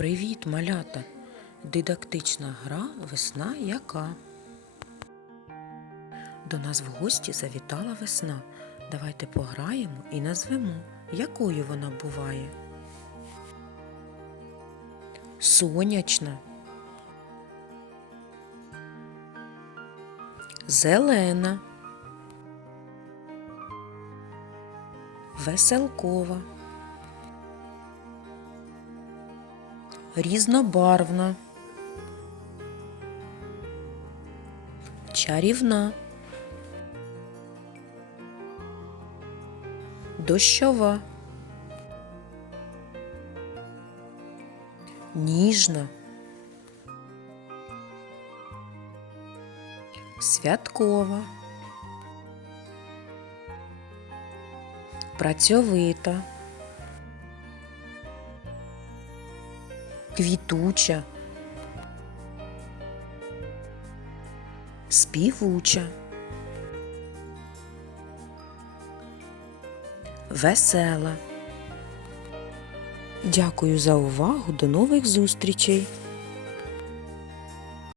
Привіт, малята! Дидактична гра Весна яка. До нас в гості завітала весна. Давайте пограємо і назвемо, якою вона буває. Сонячна. Зелена. Веселкова. Різнобарвна. Чарівна. Дощова. Ніжна. Святкова. Працьовита. Квітуча. Співуча. Весела. Дякую за увагу. До нових зустрічей!